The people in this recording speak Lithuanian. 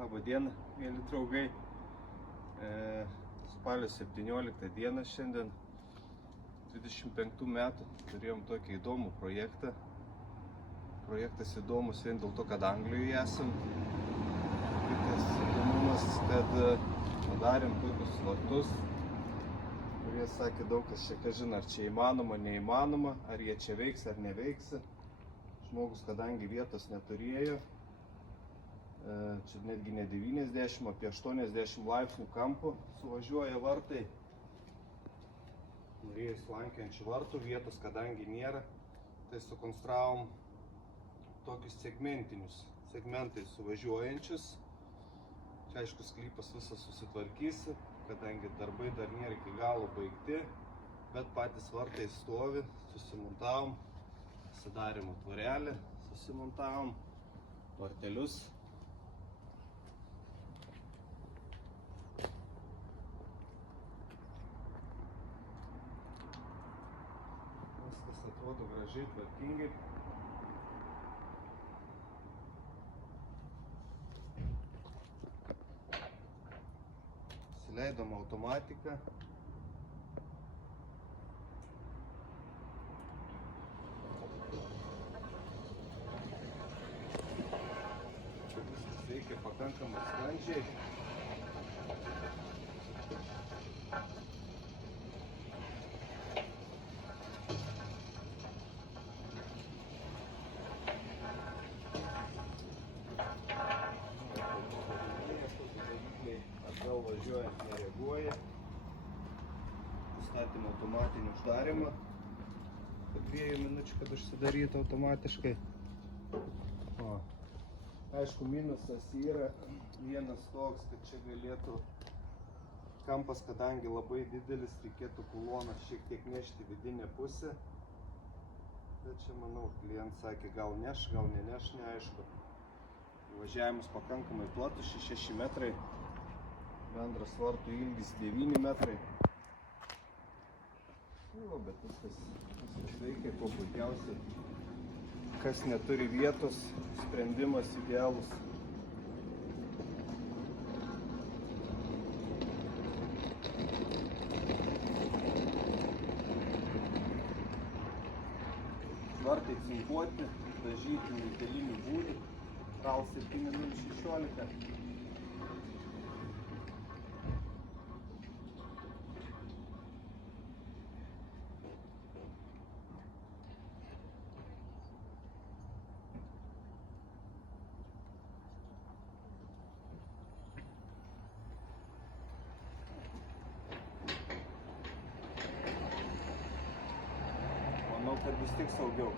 Labą dieną, mėly draugai. Spalio 17 dieną šiandien, 25 metų, turėjom tokį įdomų projektą. Projektas įdomus vien dėl to, kad Anglijoje esam. Kitas įdomumas, kad padarėm tokius vartus, kurie sakė daug kas čia, kažin, ar čia įmanoma, neįmanoma, ar jie čia veiks, ar neveiks. Žmogus, kadangi vietos neturėjo, čia netgi ne 90, apie 80 laipsnių kampu suvažiuoja vartai. Norėjau slankiojančių vartų, vietos kadangi nėra, tai sukonstravom tokius segmentais suvažiuojančius. Čia aišku sklypas visas susitvarkys, kadangi darbai dar nėra iki galo baigti, bet patys vartai stovi, susimontavom, pasidarėm tvorelę, susimontavom vartelius. Viskas atrodo gražiai, tvarkingai. Įsileidom automatiką. Viskas veikia pakankamai sklandžiai. Atgal važiuojant nereaguoja. Statėm automatinį uždarimą. Po 2 minučių, kad užsidarytų automatiškai. Aišku, minusas yra vienas toks, kad čia galėtų kampas, kadangi labai didelis, reikėtų kuloną šiek tiek nešti vidinę pusę. Bet čia, manau, klientas sakė, gal neš, gal neneš, neaišku. Važiavimas pakankamai platus, 6 metrai. Bendras vartų ilgis 9 metrai. Bet viskas veikia kuo puikiausiai. Kas neturi vietos, sprendimas idealus. Vartai cinkuoti, dažyti metaliniu būdu. RAL 716. Manau, kad bus tik saugiau.